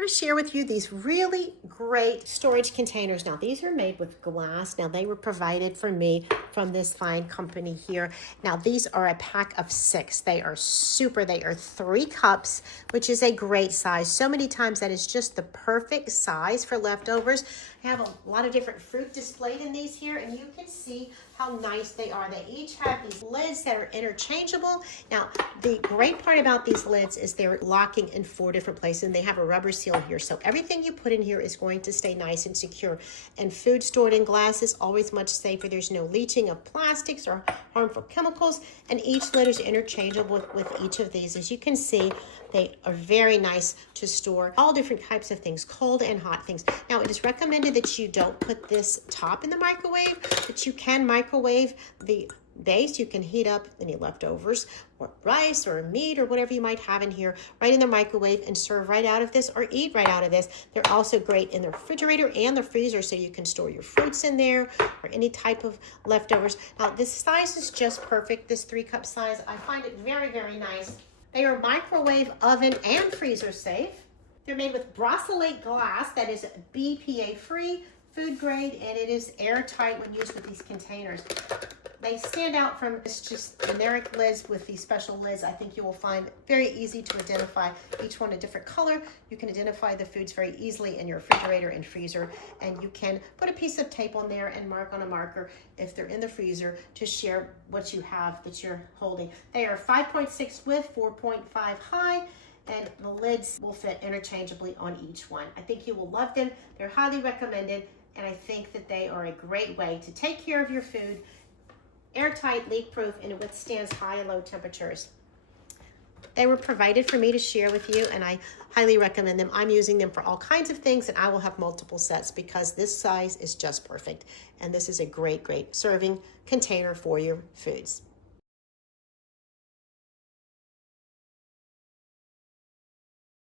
I'm going to share with you these really great storage containers. Now, these are made with glass. Now, they were provided for me from this fine company here. Now, these are a pack of 6. They are super. They are 3 cups, which is a great size. So many times that is just the perfect size for leftovers. I have a lot of different fruit displayed in these here, and you can see how nice they are. They each have these lids that are interchangeable. Now, the great part about these lids is they're locking in 4 different places, and they have a rubber seal here. So everything you put in here is going to stay nice and secure. And food stored in glass is always much safer. There's no leaching of plastics or harmful chemicals, and each lid is interchangeable with each of these. As you can see, they are very nice to store all different types of things, cold and hot things. Now, it is recommended that you don't put this top in the microwave, but you can microwave the base. You can heat up any leftovers or rice or meat or whatever you might have in here right in the microwave and serve right out of this or eat right out of this. They're also great in the refrigerator and the freezer, so you can store your fruits in there or any type of leftovers. Now, this size is just perfect, this 3-cup size. I find it very, very nice. They are microwave, oven, and freezer safe. They're made with Brocellate glass that is BPA-free, food grade, and it is airtight when used with these containers. They stand out from just generic lids with these special lids. I think you will find very easy to identify, each one a different color. You can identify the foods very easily in your refrigerator and freezer, and you can put a piece of tape on there and mark on a marker if they're in the freezer to share what you have that you're holding. They are 5.6 width, 4.5 high, and the lids will fit interchangeably on each one. I think you will love them. They're highly recommended, and I think that they are a great way to take care of your food. Airtight, leak-proof, and it withstands high and low temperatures. They were provided for me to share with you, and I highly recommend them. I'm using them for all kinds of things, and I will have multiple sets because this size is just perfect. And this is a great, great serving container for your foods.